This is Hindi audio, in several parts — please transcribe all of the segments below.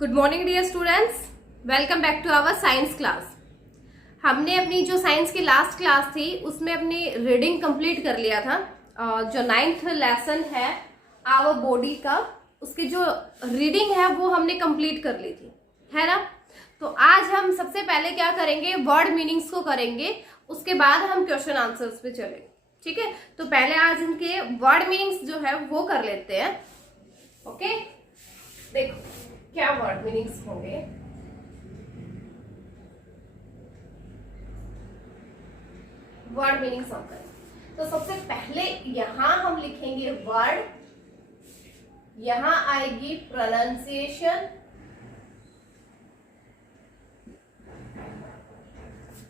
Good morning dear students, welcome back to our science class. हमने अपनी जो साइंस की लास्ट क्लास थी उसमें अपनी रीडिंग कंप्लीट कर लिया था। जो 9th लेसन है आवर बॉडी का, उसकी जो रीडिंग है वो हमने कंप्लीट कर ली थी, है ना। तो आज हम सबसे पहले क्या करेंगे, वर्ड मीनिंग्स को करेंगे, उसके बाद हम क्वेश्चन आंसर्स पे चलेंगे। ठीक है, तो पहले आज इनके वर्ड मीनिंग्स जो है वो कर लेते हैं। ओके, देखो क्या वर्ड मीनिंग्स होंगे। वर्ड मीनिंग्स हम करें तो सबसे पहले यहां हम लिखेंगे वर्ड, यहां आएगी प्रोनाउंसिएशन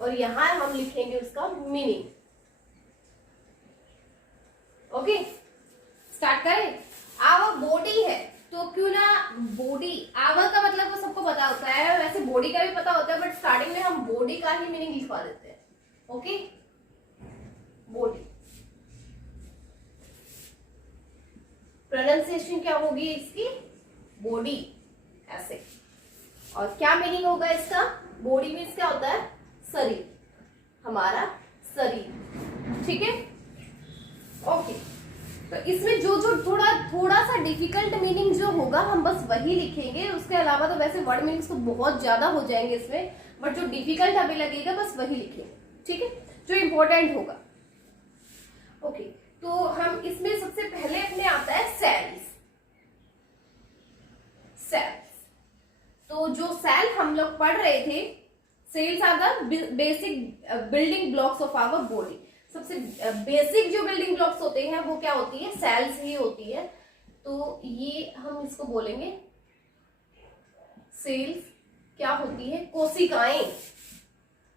और यहां हम लिखेंगे उसका मीनिंग। ओके, स्टार्ट करें। आवर बॉडी है तो क्यों ना बॉडी, आवर का मतलब तो सबको पता होता है, वैसे बॉडी का भी पता होता है, बट स्टार्टिंग में हम बॉडी का ही मीनिंग लिखवा देते हैं। Okay, body. प्रोनाउंसिएशन क्या होगी इसकी, बॉडी, ऐसे। और क्या मीनिंग होगा इसका, बॉडी मीन्स क्या होता है, शरीर, हमारा शरीर। ठीक है, ओके। तो इसमें जो जो थोड़ा सा डिफिकल्ट मीनिंग जो होगा हम बस वही लिखेंगे, उसके अलावा तो वैसे वर्ड मीनिंग्स तो बहुत ज्यादा हो जाएंगे इसमें, बट जो डिफिकल्ट हमें लगेगा बस वही लिखेंगे। ठीक है, जो इंपॉर्टेंट होगा। ओके, तो हम इसमें सबसे पहले अपने आता है सेल्स। सेल्स, तो जो सेल हम लोग पढ़ रहे थे, cells are the basic building blocks of our body. सबसे बेसिक जो बिल्डिंग ब्लॉक्स होते हैं वो क्या होती है, सेल्स ही होती है। तो ये हम इसको बोलेंगे सेल्स। क्या होती है, कोशिकाएं।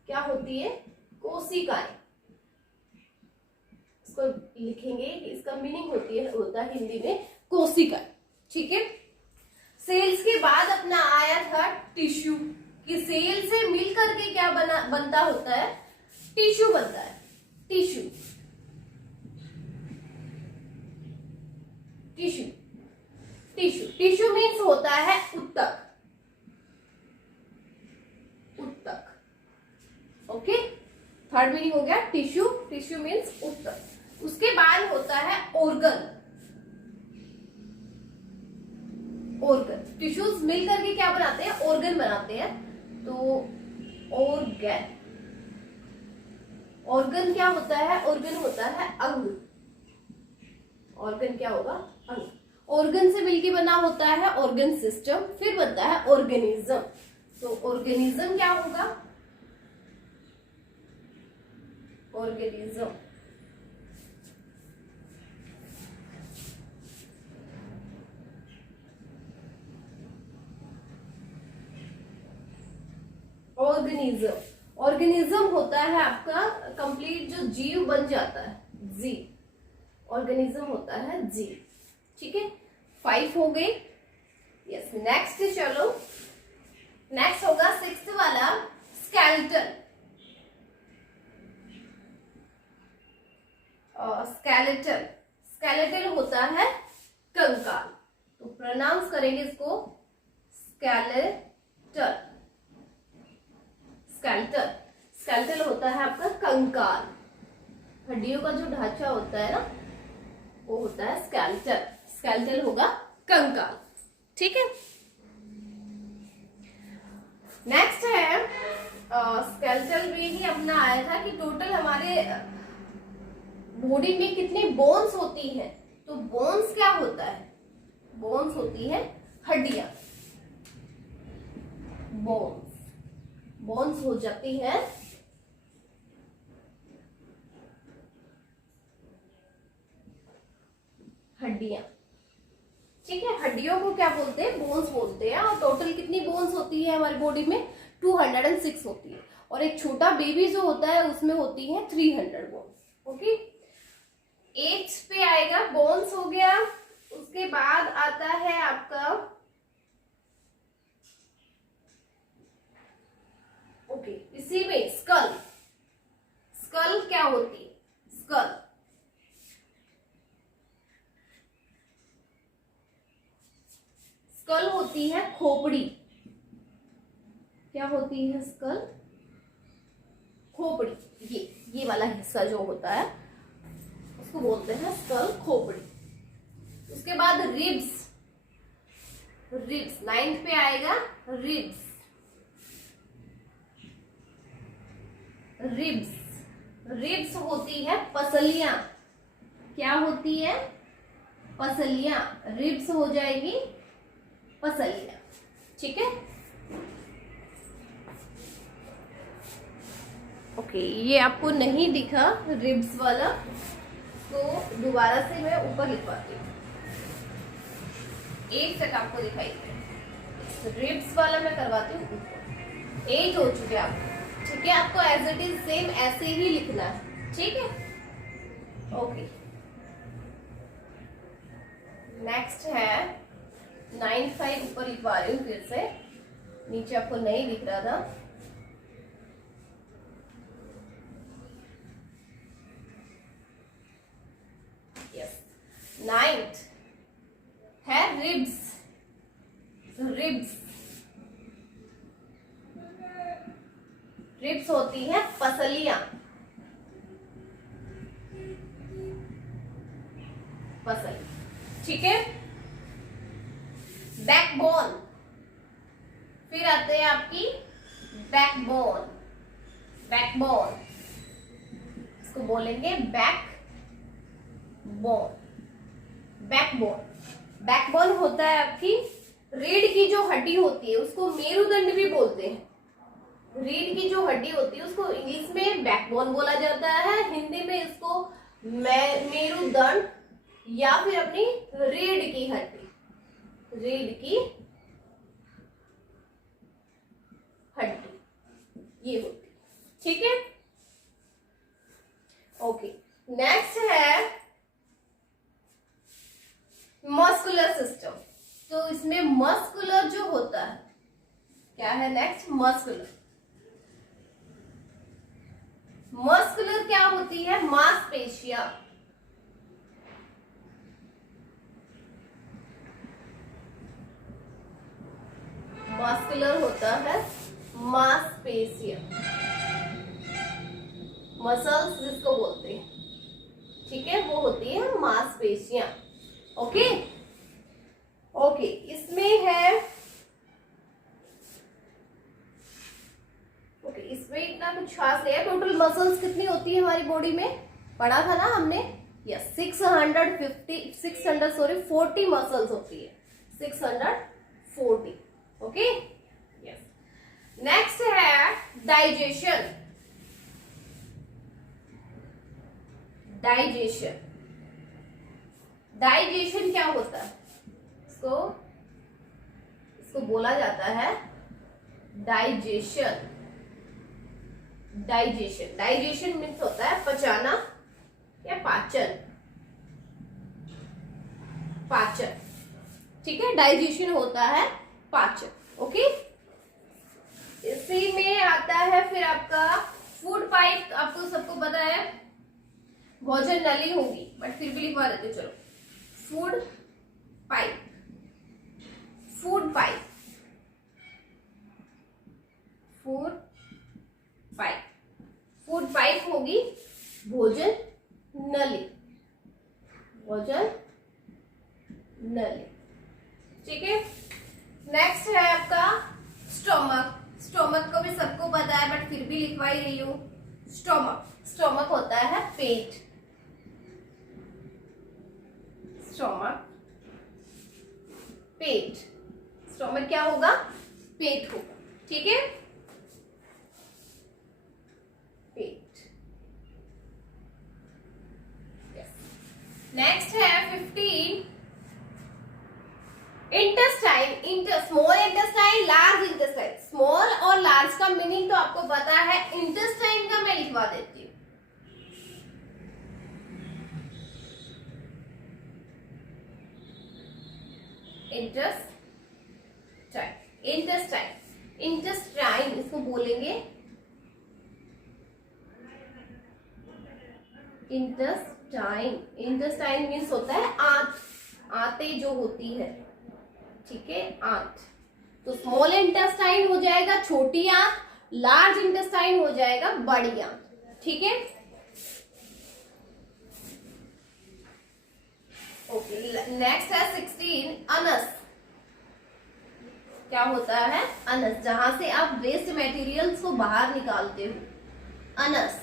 क्या होती है, कोशिकाएं। इसको लिखेंगे, इसका मीनिंग होता है हिंदी में कोशिका। ठीक है, सेल्स के बाद अपना आया था टिश्यू, कि सेल से मिलकर के क्या बनता होता है, टिश्यू बनता है। Tissue, tissue, tissue, tissue means होता है उत्तक, उत्तक। ओके, थर्ड मीनिंग हो गया टिश्यू, टिश्यू मीन्स उत्तक। उसके बाद होता है ऑर्गन। ऑर्गन, टिश्यूज मिलकर के क्या बनाते हैं, ऑर्गन बनाते हैं। तो ऑर्गन, ऑर्गन क्या होता है, ऑर्गन होता है अंग। ऑर्गन क्या होगा, अंग। ऑर्गन से मिलके बना होता है ऑर्गन सिस्टम, फिर बनता है ऑर्गेनिज्म। तो ऑर्गेनिज्म क्या होगा, ऑर्गेनिज्म। ऑर्गेनिज्म, ऑर्गेनिज्म होता है आपका कंप्लीट जो जीव बन जाता है, जीव। ऑर्गेनिज्म होता है जीव। ठीक है, 5 हो गए। यस, नेक्स्ट चलो, नेक्स्ट होगा 6th वाला, स्केलेटल। स्केलेटल, स्केलेटल होता है कंकाल। तो प्रोनाउंस करेंगे इसको स्केलेटल। स्केलेटल, स्केलेटल होता है आपका कंकाल, हड्डियों का जो ढांचा होता है ना वो होता है स्केलेटल। स्केलेटल होगा कंकाल। ठीक है, नेक्स्ट है स्केलेटल में ही अपना आया था कि टोटल हमारे बॉडी में कितनी बोन्स होती है। तो बोन्स क्या होता है, बोन्स होती है हड्डियां। बोन्स, बोन्स हो जाती है हड्डियां। ठीक है, हड्डियों को क्या बोलते हैं, बोन्स बोलते हैं। और टोटल कितनी बोन्स होती है हमारी बॉडी में, 206 होती है। और एक छोटा बेबी जो होता है उसमें होती है 300 बोन्स। ओके, 8 पे आएगा, बोन्स हो गया। उसके बाद आता है आपका ओके, इसी में स्कल। स्कल क्या होती है, स्कल, स्कल होती है खोपड़ी। क्या होती है स्कल? खोपड़ी। ये वाला हिस्सा जो होता है उसको बोलते हैं स्कल, खोपड़ी। उसके बाद रिब्स। रिब्स 9th पे आएगा। Ribs, ribs. रिब्स होती है पसलियां। क्या होती है? पसलियां। रिब्स हो जाएगी पसलियां। ठीक है, ओके। ये आपको नहीं दिखा रिब्स वाला, तो दोबारा से मैं ऊपर लिखवाती हूँ। एक तक आपको दिखाई दे। रिब्स वाला मैं करवाती हूँ ऊपर। 8 हो चुके आपको। ठीक है, आपको एज इट इज सेम ऐसे ही लिखना है। ठीक है, ओके। नेक्स्ट है 9-5 ऊपर लिखवा रही हूँ फिर से, नीचे आपको नहीं दिख रहा था। यस, 9th है रिब्स। रिब्स, रिब्स होती है पसलियां। पसली, ठीक है। बैकबोन, फिर आते हैं आपकी बैकबोन। बैकबोन, इसको बोलेंगे बैक बोन। बैकबोन, बैकबोन होता है आपकी रीढ़ की जो हड्डी होती है, उसको मेरुदंड भी बोलते हैं। रीढ़ की जो हड्डी होती है उसको इंग्लिश में बैकबोन बोला जाता है, हिंदी में इसको मेरुदंड या फिर अपनी रीढ़ की हड्डी, रीढ़ की हड्डी ये होती है। ठीक है, ओके। नेक्स्ट है मस्कुलर सिस्टम। तो इसमें मस्कुलर जो होता है, क्या है नेक्स्ट? मस्कुलर। मस्कुलर क्या होती है? मांसपेशियां। मस्कुलर होता है मांसपेशियां, मसल्स जिसको बोलते हैं। ठीक है, वो होती है मांसपेशियां। Okay, okay. इसमें है, ओके, इसमें इतना कुछ खास नहीं है। टोटल मसल्स कितनी होती है हमारी बॉडी में? पढ़ा था ना हमने? यस, 40 मसल्स होती है। 640। Okay, yes. नेक्स्ट है डाइजेशन। डाइजेशन, डाइजेशन क्या होता है? इसको बोला जाता है डाइजेशन। डाइजेशन, डाइजेशन मीन्स होता है पचाना या पाचन। पाचन, ठीक है, डाइजेशन होता है पाचन। ओके, इसी में आता है फिर आपका फूड पाइप। आपको सबको पता है भोजन नली होगी, बट फिर भी लिखवा देते चलो। Food pipe, food pipe, food pipe. Food pipe होगी भोजन नली, भोजन नली। ठीक है, नेक्स्ट है आपका स्टोमक। स्टोमक को भी सबको पता है, बट फिर भी लिखवा ही रही हूँ। स्टोमक, स्टोमक होता है पेट। स्टोमक, पेट। स्टोमक क्या होगा? पेट होगा। ठीक है, पेट। नेक्स्ट है 15 intestine. Small intestine, large intestine. Small और लार्ज का मीनिंग तो आपको पता है, इंटेस्टाइन का मैं लिखवा देती हूँ। इंटेस्टाइन, इंटेस्टाइन, इंटेस्टाइन इसको बोलेंगे इंटेस्टाइन। इंटेस्टाइन मीन्स होता है आंत, आंतें जो होती है। ठीक है, आंत। तो स्मॉल इंटेस्टाइन हो जाएगा छोटी आंत, लार्ज इंटेस्टाइन हो जाएगा बड़ी आंत। ठीक है, ओके। नेक्स्ट है 16 अनस। क्या होता है अनस? जहां से आप वेस्ट मटेरियल्स को बाहर निकालते हो। अनस,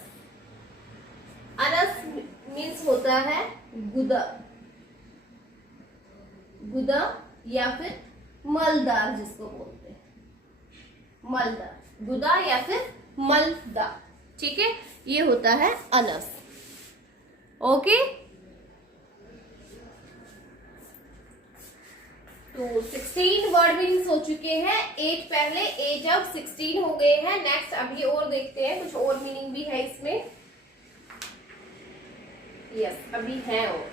अनस मीन्स होता है गुदा, गुदा या फिर मलदार जिसको बोलते हैं, मलदार, गुदा या फिर मलदार। ठीक है, ये होता है अनस। ओके, तो 16 वर्ड मीनिंग्स हो चुके हैं, 8 पहले, 8 अब 16 हो गए हैं। नेक्स्ट अभी और देखते हैं, कुछ और मीनिंग भी है इसमें। यस, अभी है और।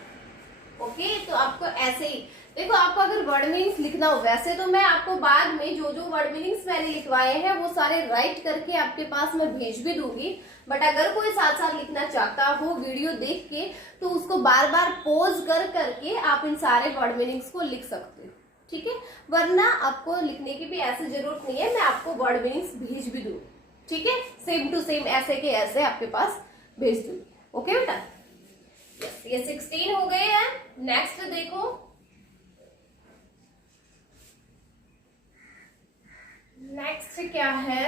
ओके, तो आपको ऐसे ही देखो, आपको अगर वर्ड मीनिंग्स लिखना हो, वैसे तो मैं आपको बाद में जो जो वर्ड मीनिंग्स मैंने लिखवाए हैं वो सारे राइट करके आपके पास मैं भेज भी दूंगी, बट अगर कोई साथ साथ लिखना चाहता हो वीडियो देख के, तो उसको बार बार पॉज कर करके आप इन सारे वर्ड मीनिंग्स को लिख सकते हो। ठीक है, वरना आपको लिखने की भी ऐसी जरूरत नहीं है, मैं आपको वर्ड मीनिंग्स भेज भी दूंगी। ठीक है, सेम टू सेम ऐसे के ऐसे आपके पास भेज दूंगी। ओके बेटा, यस, ये 16 हो गए हैं। नेक्स्ट देखो, नेक्स्ट क्या है?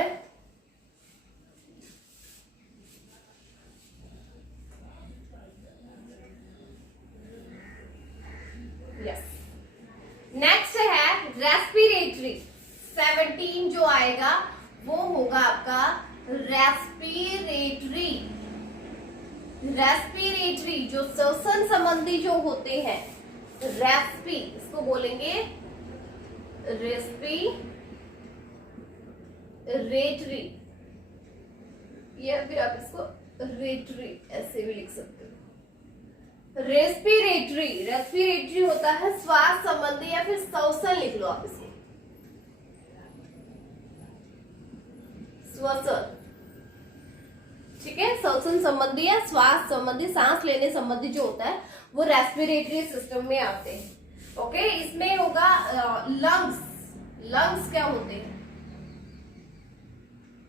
यस, नेक्स्ट है रेस्पिरेटरी। 17 जो आएगा वो होगा आपका रेस्पिरेटरी। रेस्पिरेटरी जो श्वसन संबंधी जो होते हैं, रेस्पी, इसको बोलेंगे रेस्पिरेटरी, या फिर आप इसको रेटरी ऐसे भी लिख सकते हो। रेस्पिरेटरी, रेस्पिरेटरी होता है श्वास संबंधी या फिर श्वसन, लिख लो आप इसको, श्वसन। ठीक है, श्वसन संबंधी या श्वास संबंधी, सांस लेने संबंधी जो होता है वो रेस्पिरेटरी सिस्टम में आते हैं। ओके, इसमें होगा लंग्स। लंग्स क्या होते हैं?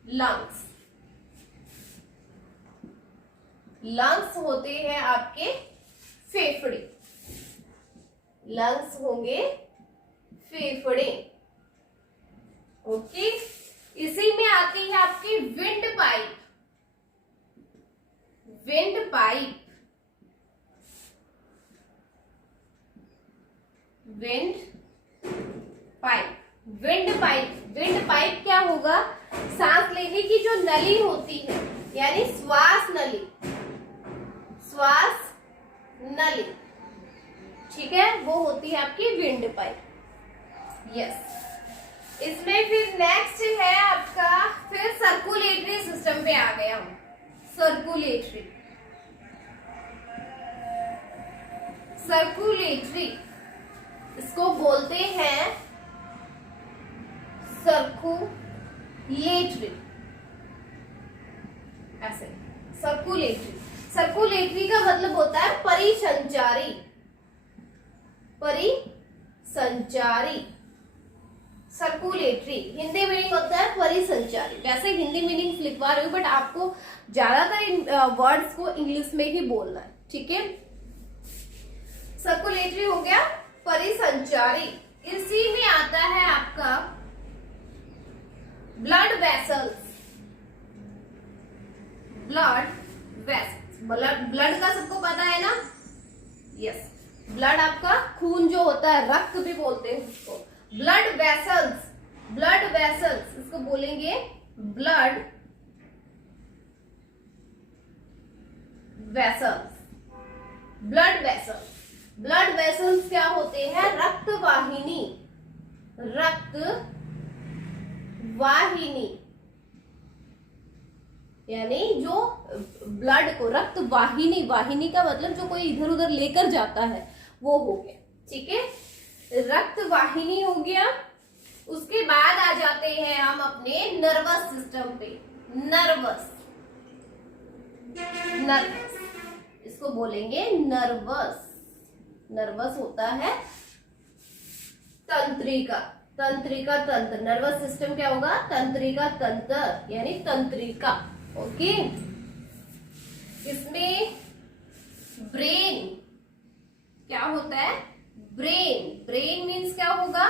लंग्स, लंग्स होते हैं आपके फेफड़े। लंग्स होंगे फेफड़े। ओके, इसी में आती है आपकी wind pipe. Wind pipe, wind pipe, wind pipe. Wind pipe क्या होगा? सांस लेने की जो नली होती है, यानी श्वास नली, श्वास नली। ठीक है, वो होती है आपकी विंड पाइप। यस, इसमें फिर नेक्स्ट है आपका, फिर सर्कुलेटरी सिस्टम पे आ गया हम। सर्कुलेटरी, सर्कुलेटरी इसको बोलते हैं सर्कुलेटरी, ऐसे सर्कुलेटरी। सर्कुलेटरी का मतलब होता है परिसंचारी, परिसंचारी। सर्कुलेटरी हिंदी मीनिंग होता है परिसंचारी। वैसे हिंदी मीनिंग लिखवा रही हूँ, बट आपको ज्यादातर इन वर्ड्स को इंग्लिश में ही बोलना है। ठीक है, सर्कुलेटरी हो गया परिसंचारी। इसी में आता है आपका blood vessels. Blood vessels, blood का सबको पता है ना? यस, ब्लड आपका खून जो होता है, रक्त भी बोलते हैं उसको। ब्लड वेसल्स, ब्लड वेसल्स इसको बोलेंगे blood vessels. Blood vessels, blood vessels क्या होते हैं? रक्त वाहिनी, रक्त वाहिनी, यानी जो ब्लड को, रक्त वाहिनी, वाहिनी का मतलब जो कोई इधर उधर लेकर जाता है वो हो गया। ठीक है, रक्त वाहिनी हो गया। उसके बाद आ जाते हैं हम अपने नर्वस सिस्टम पे। नर्वस, नर्वस इसको बोलेंगे नर्वस। नर्वस होता है तंत्रिका, तंत्रिका तंत्र, नर्वस सिस्टम क्या होगा? तंत्रिका तंत्र यानी तंत्रिका। ओके, इसमें ब्रेन क्या होता है? ब्रेन, ब्रेन मीन्स क्या होगा?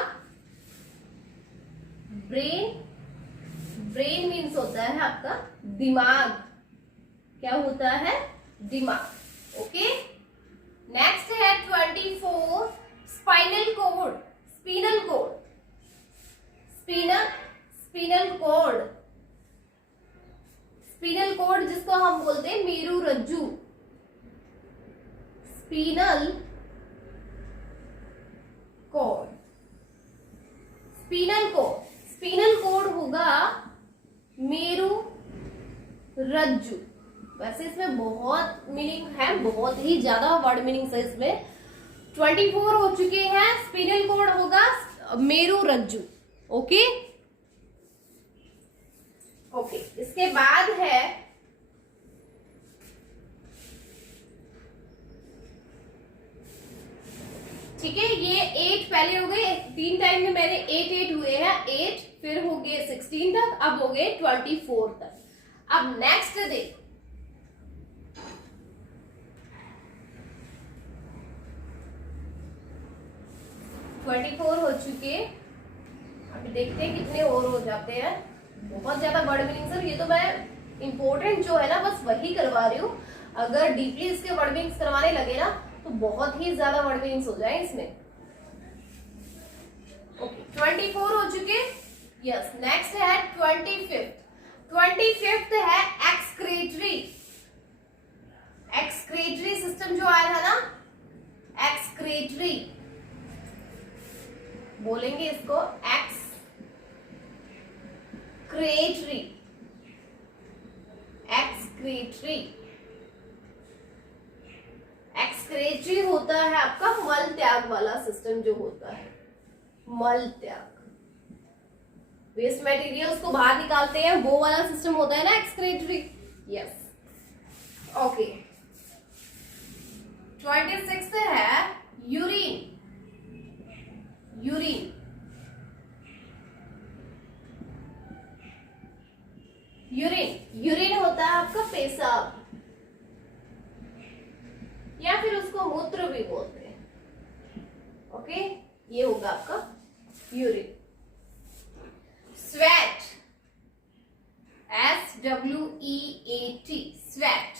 ब्रेन, ब्रेन मीन्स होता है आपका दिमाग। क्या होता है? दिमाग। ओके, नेक्स्ट है 24 spinal cord, spinal cord, spinal cord, spinal cord जिसको हम बोलते हैं मेरू रज्जु, spinal cord, spinal cord, spinal cord होगा मेरू रज्जु। वैसे इसमें बहुत मीनिंग है, बहुत ही ज्यादा वर्ड मीनिंग है इसमें। 24 हो चुके हैं, स्पिनल कोड होगा मेरू रज्जु। ओके ओके, इसके बाद है ठीक है, ये 8 पहले हो गए, 3 टाइम में मैंने 8 हुए हैं, 8 फिर हो गए 16 तक, अब हो गए 24 तक। अब नेक्स्ट देख, हो चुके, अभी देखते हैं कितने और हो जाते हैं। बहुत ज्यादा वर्ड मीनिंग सर, ये तो मैं इंपॉर्टेंट जो है ना बस वही करवा रही हूँ। अगर डीपली इसके वर्ड मीनिंग्स करवाने लगे ना तो बहुत ही ज्यादा वर्ड मीनिंग्स हो जाए इसमें। ओके, 24 हो चुके। यस, नेक्स्ट है 25th है एक्सक्रीटरी, एक्सक्रीटरी सिस्टम जो आया था ना, एक्सक्रीटरी बोलेंगे इसको, एक्सक्रीटरी, एक्सक्रीटरी, एक्सक्रीटरी होता है आपका मल त्याग वाला सिस्टम जो होता है, मल त्याग, वेस्ट मटेरियल्स को बाहर निकालते हैं वो वाला सिस्टम होता है ना एक्सक्रीटरी। Yes, okay. 26 है यूरिन, यूरिन, यूरिन, यूरिन होता है आपका पेशाब या फिर उसको मूत्र भी बोलते हैं। ओके, ये होगा आपका urine. Sweat, SWEAT, sweat,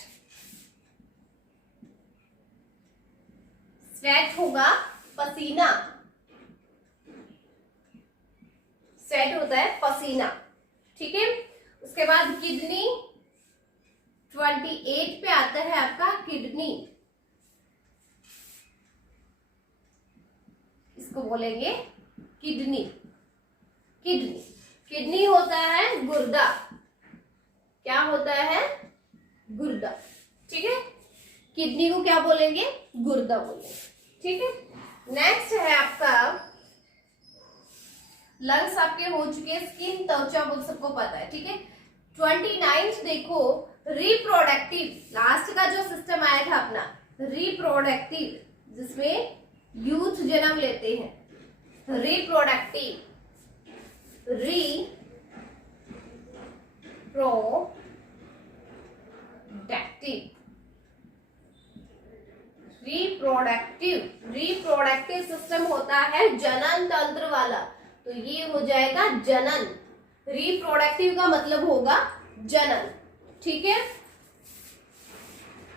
sweat होगा पसीना, स्वेट होता है पसीना। ठीक है, उसके बाद किडनी, 28 पे आता है आपका किडनी, इसको बोलेंगे किडनी, किडनी, किडनी होता है गुर्दा, क्या होता है? गुर्दा। ठीक है, किडनी को क्या बोलेंगे? गुर्दा बोलेंगे। ठीक है, नेक्स्ट है आपका लंग्स, आपके हो चुके, स्किन, त्वचा, वो सबको पता है। ठीक है, 29 देखो रिप्रोडक्टिव, लास्ट का जो सिस्टम आया था अपना रिप्रोडक्टिव, जिसमें यूथ जन्म लेते हैं, रिप्रोडक्टिव, रिप्रोडक्टिव सिस्टम होता है जनन तंत्र वाला, तो ये हो जाएगा जनन, रिप्रोडक्टिव का मतलब होगा जनन। ठीक है,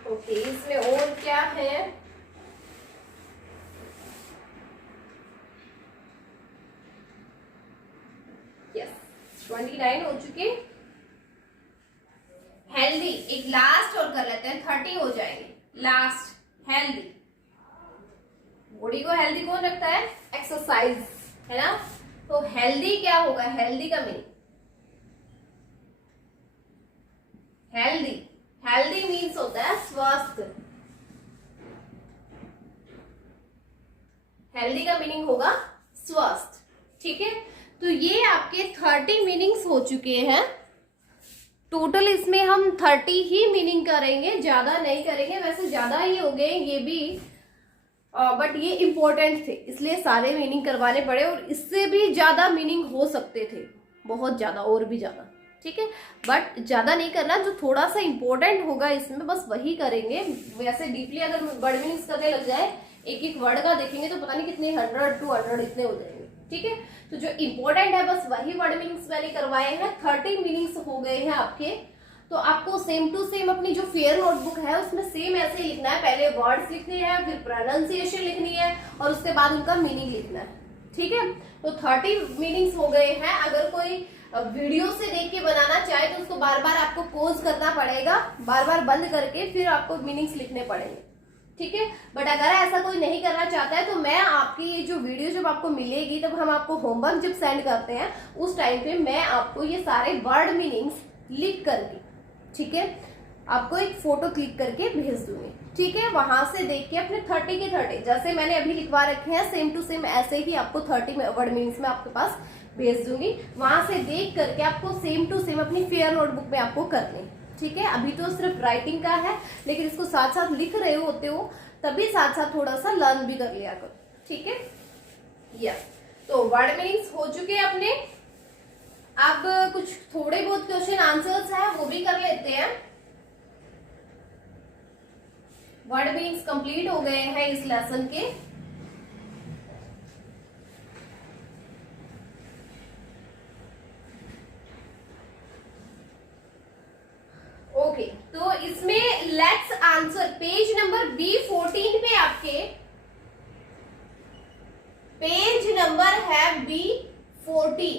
ओके, इसमें और क्या है? यस, 29 हो चुके। हेल्दी, एक लास्ट और कर लेते हैं, 30 हो जाएंगे। लास्ट, हेल्दी, बॉडी को हेल्दी कौन रखता है? एक्सरसाइज, है ना? तो हेल्दी क्या होगा? हेल्दी का मीनिंग, हेल्दी, हेल्दी मीन्स होता है स्वस्थ, हेल्दी का मीनिंग होगा स्वस्थ। ठीक है, तो ये आपके 30 मीनिंग्स हो चुके हैं टोटल। इसमें हम 30 ही मीनिंग करेंगे, ज्यादा नहीं करेंगे, वैसे ज्यादा ही हो गए ये भी, बट ये इम्पोर्टेंट थे इसलिए सारे मीनिंग करवाने पड़े, और इससे भी ज्यादा मीनिंग हो सकते थे, बहुत ज्यादा और भी ज्यादा, ठीक है। बट ज्यादा नहीं करना, जो थोड़ा सा इंपॉर्टेंट होगा इसमें बस वही करेंगे। वैसे डीपली अगर वर्ड मीनिंग्स करने लग जाए, एक एक वर्ड का देखेंगे तो पता नहीं कितने 100 200 इतने हो जाएंगे, ठीक है। तो जो इंपॉर्टेंट है बस वही वर्ड मीनिंग्स मैंने करवाए हैं। 30 मीनिंग्स हो गए हैं आपके। तो आपको सेम टू सेम अपनी जो फेयर नोटबुक है उसमें सेम ऐसे ही लिखना है, पहले वर्ड्स लिखने हैं, फिर प्रोनाउंसिएशन लिखनी है, और उसके बाद उनका मीनिंग लिखना है, ठीक है। तो 30 मीनिंग्स हो गए हैं। अगर कोई वीडियो से देख के बनाना चाहे तो उसको बार बार आपको पॉज करना पड़ेगा, बार बार बंद करके फिर आपको मीनिंग्स लिखने पड़ेंगे, ठीक है। बट अगर ऐसा कोई नहीं करना चाहता है तो मैं आपकी ये जो वीडियो जब आपको मिलेगी, तब हम आपको होमवर्क जब सेंड करते हैं उस टाइम पे मैं आपको ये सारे वर्ड मीनिंग्स लिख करके, ठीक है, आपको एक फोटो क्लिक करके भेज दूंगी, ठीक है। वहां से देख के अपने 30 के 30 जैसे मैंने अभी लिखवा रखे हैं सेम टू सेम ऐसे ही आपको 30 वर्ड मीनिंग्स में आपके पास भेज दूंगी। वहां से देख करके आपको सेम टू सेम अपनी फेयर नोटबुक में आपको करनी, ठीक है। अभी तो सिर्फ राइटिंग का है, लेकिन इसको साथ साथ लिख रहे होते हो तभी साथ साथ थोड़ा सा लर्न भी कर लिया करो, ठीक है। यस, तो वर्ड मीनिंग्स हो चुके हैं अपने। अब कुछ थोड़े बहुत क्वेश्चन आंसर्स हैं वो भी कर लेते हैं। वर्ड मीनिंग्स कंप्लीट हो गए हैं इस लेसन के। ओके, तो इसमें let's answer page number B14 पे आपके पेज नंबर है B14,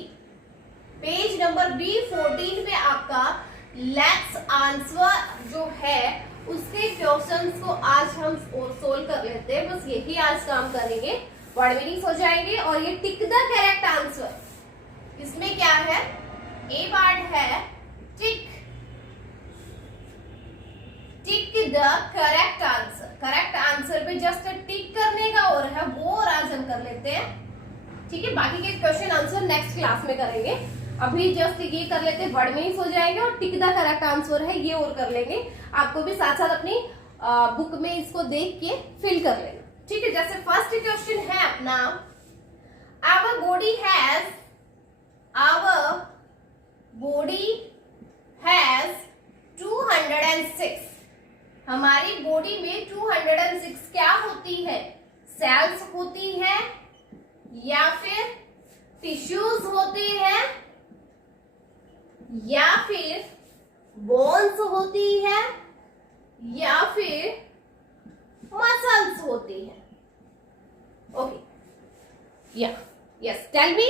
पेज नंबर B14 पे आपका लेट्स आंसर जो है उसके क्वेश्चंस को आज हम सोल्व कर लेते हैं। बस यही आज काम करेंगे, वर्ड मीनिंग्स हो जाएंगे। और ये टिक द करेक्ट आंसर, इसमें क्या है, ए वर्ड है tick, tick the correct answer. Correct answer पे जस्ट टिक करने का और है वो, और आज हम कर लेते हैं, ठीक है। बाकी के क्वेश्चन आंसर नेक्स्ट क्लास में करेंगे। अभी जस्ट ये कर लेते हैं, वर्ड मीनिंग्स हो जाएंगे और टिक द करेक्ट आंसर है ये और कर लेंगे। आपको भी साथ साथ अपनी बुक में इसको देख के फिल कर लेना, ठीक है। जैसे फर्स्ट क्वेश्चन है अपना, आवर बॉडी हैज 206। हमारी बॉडी में 206 क्या होती है, सेल्स होती है या फिर टिश्यूज होती है या फिर बोन्स होती है या फिर मसल्स होती है। Okay, yes, tell me.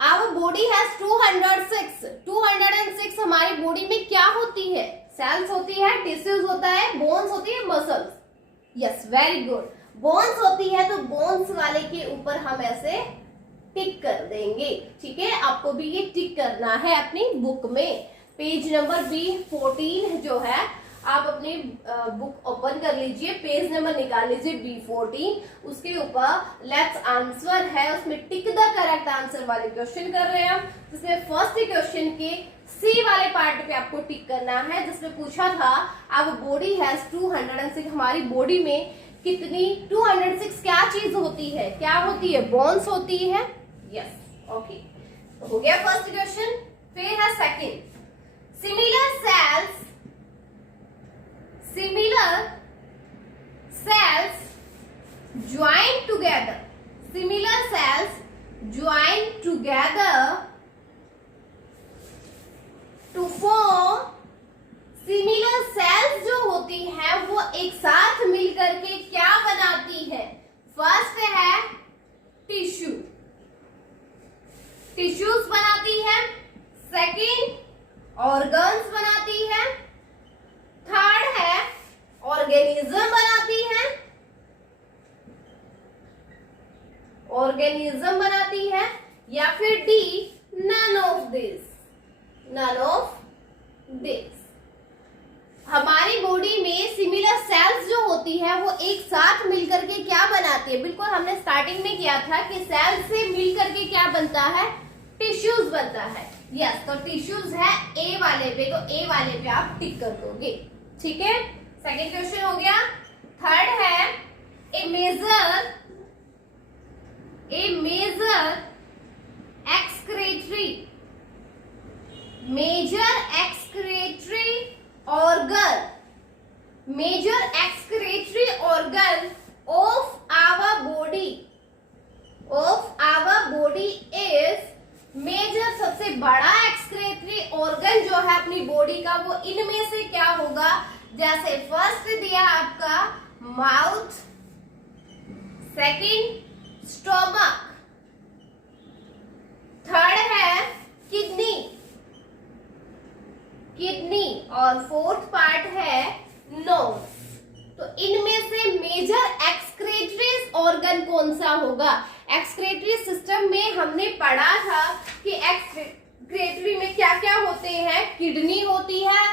Our body has 206। 206 हमारी बॉडी में क्या होती है, सेल्स होती है, टिश्यूज होता है, बोन्स होती है, muscles. Yes, very good. Bones होती है तो बोन्स वाले के ऊपर हम ऐसे टिक कर देंगे, ठीक है। आपको भी ये टिक करना है अपनी बुक में। पेज नंबर B14 जो है, आप अपनी बुक ओपन कर लीजिए, पेज नंबर निकाल लीजिए B14, उसके ऊपर लेट्स आंसर है, उसमें टिक द करेक्ट आंसर वाले क्वेश्चन कर रहे हैं हम। जिसमें फर्स्ट क्वेश्चन के सी वाले पार्ट पे आपको टिक करना है, जिसमें पूछा था अब बॉडी हैज 206, हमारी बॉडी में कितनी 206 क्या चीज होती है, क्या होती है, बोन्स होती है। यस, ओके, हो गया फर्स्ट क्वेश्चन। फिर है second, similar sales join together, similar cells join together to form, similar cells जो होती है वो एक साथ मिलकर के क्या बनाती है, फर्स्ट है टिश्यू, टिश्यूज बनाती है, सेकंड ऑर्गन्स बनाती है, थर्ड है ऑर्गेनिज्म बनाती है, ऑर्गेनिज्म बनाती है, या फिर D none of this, none of this. हमारी बॉडी में सिमिलर सेल्स जो होती है वो एक साथ मिलकर के क्या बनाती है, बिल्कुल हमने स्टार्टिंग में किया था कि सेल से मिलकर के क्या बनता है, टिश्यूज बनता है। यस, तो टिश्यूज है ए वाले पे, तो ए वाले पे आप टिक कर दोगे, ठीक है। सेकेंड क्वेश्चन हो गया। थर्ड है A major excretory of our body is major, सबसे बड़ा एक्सक्रेटरी ऑर्गन जो है अपनी बॉडी का, वो इनमें से क्या होगा? जैसे फर्स्ट दिया आपका माउथ, सेकंड स्टोमक, थर्ड है किडनी और फोर्थ पार्ट है नोज। तो इनमें से मेजर एक्सक्रेटरी ऑर्गन कौन सा होगा? एक्सक्रेटरी सिस्टम में हमने पढ़ा था कि एक्सक्रेटरी में क्या क्या होते हैं? किडनी होती है,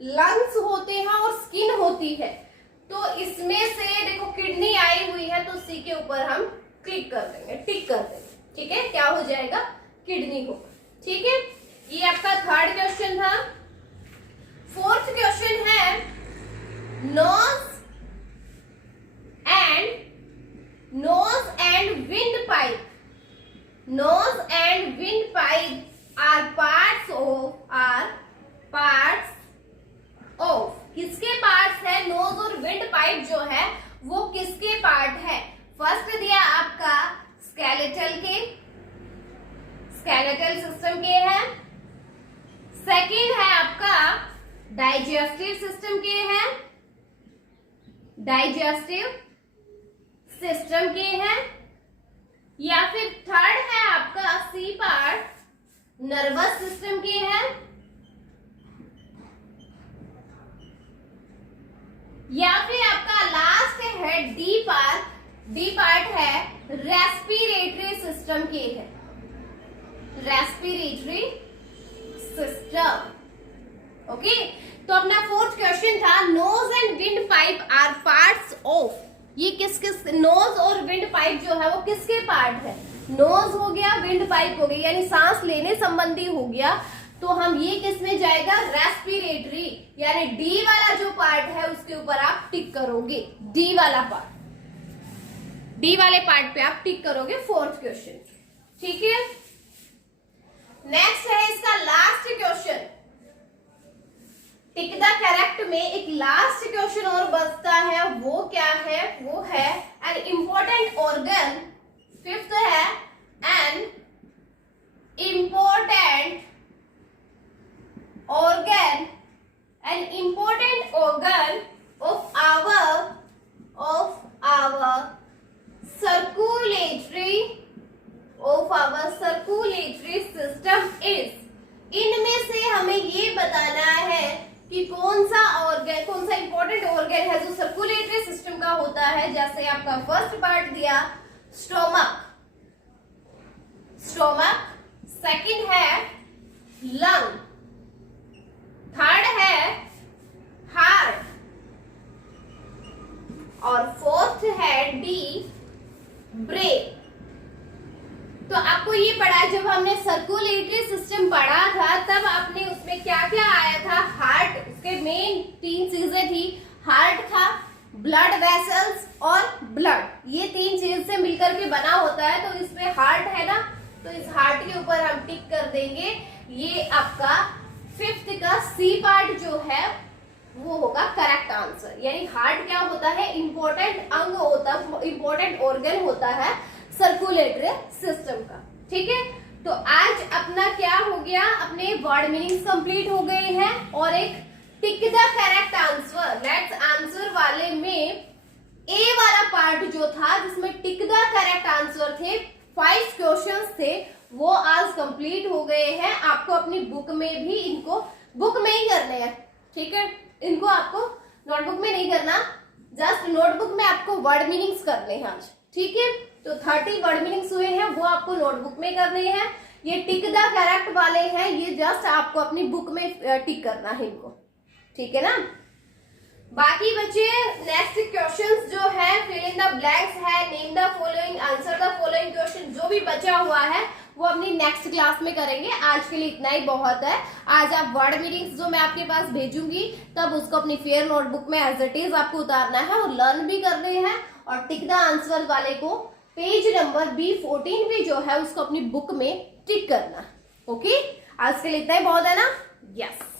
लंग्स होते हैं और स्किन होती है। तो इसमें से देखो किडनी आई हुई है, तो सी के ऊपर हम क्लिक कर देंगे, टिक कर देंगे। ठीक है, क्या हो जाएगा? किडनी होगा। ठीक है, ये आपका थर्ड क्वेश्चन था। फोर्थ क्वेश्चन है nose and windpipe are parts of किसके पार्ट्स है? नोज और विंड पाइप जो है वो किसके पार्ट है? फर्स्ट दिया आपका स्केलेटल सिस्टम के है, सेकंड है आपका डाइजेस्टिव सिस्टम के है, या फिर थर्ड है आपका सी पार्ट नर्वस सिस्टम के है, या फिर आपका लास्ट है डी पार्ट है रेस्पिरेटरी सिस्टम के है, रेस्पिरेटरी सिस्टम। ओके, तो अपना फोर्थ क्वेश्चन था nose and windpipe are parts of, ये किस नोज और विंड पाइप जो है वो किसके पार्ट है? नोज हो गया, विंड पाइप हो गई, यानी सांस लेने संबंधी हो गया। तो हम ये किस में जाएगा? रेस्पिरेटरी, यानी डी वाला जो पार्ट है उसके ऊपर आप टिक करोगे, डी वाला पार्ट, डी वाले पार्ट पे आप टिक करोगे फोर्थ क्वेश्चन। ठीक है, नेक्स्ट है इसका last question. Tick the correct में एक लास्ट क्वेश्चन और बचता है, वो क्या है? वो है एन इंपॉर्टेंट ऑर्गन। फिफ्थ है an important organ of our circulatory system is। इनमें से हमें ये बताना है कि कौन सा इंपॉर्टेंट ऑर्गन है जो सर्कुलेटरी सिस्टम का होता है। जैसे आपका फर्स्ट पार्ट दिया स्टोमक, सेकंड है लंग, थर्ड है हार्ट और फोर्थ है डी ब्रेन। तो आपको ये पढ़ा, जब हमने सर्कुलेटरी सिस्टम पढ़ा था तब आपने उसमें क्या क्या आया था? हार्ट, उसके मेन 3 चीजें थी, हार्ट था, ब्लड वेसल्स और ब्लड, ये 3 चीज से मिलकर के बना होता है। तो इसमें हार्ट है ना, तो इस हार्ट के ऊपर हम टिक कर देंगे। ये आपका फिफ्थ का सी पार्ट जो है वो होगा करेक्ट आंसर। यानी हार्ट क्या होता है? इंपॉर्टेंट अंग होता है, इंपॉर्टेंट ऑर्गन होता है सर्कुलेटरी सिस्टम का। ठीक है, तो आज अपना क्या हो गया? अपने वर्ड मीनिंग्स कंप्लीट हो गए हैं और एक टिक the correct answer, let's answer वाले में ए वाला पार्ट जो था जिसमें टिक द करेक्ट आंसर थे, 5 क्वेश्चंस थे, वो आज कंप्लीट हो गए हैं। आपको अपनी बुक में भी इनको बुक में ही करने हैं। ठीक है, इनको आपको नोटबुक में नहीं करना, जस्ट नोटबुक में आपको वर्ड मीनिंग्स करने हैं आज। ठीक है, तो 30 वर्ड मीनिंग्स हुए हैं, वो आपको नोटबुक में करने हैं। ये टिक द करेक्ट वाले हैं, ये जस्ट आपको अपनी बुक में टिक करना है इनको। ठीक है ना, बाकी बच्चे नेक्स्ट क्वेश्चंस जो है फिल इन द ब्लैंक्स है, name the following, answer the following question, जो भी बचा हुआ है वो अपनी नेक्स्ट क्लास में करेंगे। आज के लिए इतना ही बहुत है। आज आप वर्ड मीनिंग्स जो मैं आपके पास भेजूंगी तब उसको अपनी फेयर नोटबुक में एज इट इज आपको उतारना है और लर्न भी करने हैं और टिक द आंसर वाले को पेज नंबर B14 पे जो है उसको अपनी बुक में टिक करना। ओके, आज के लिए इतना ही बहुत है ना। यस।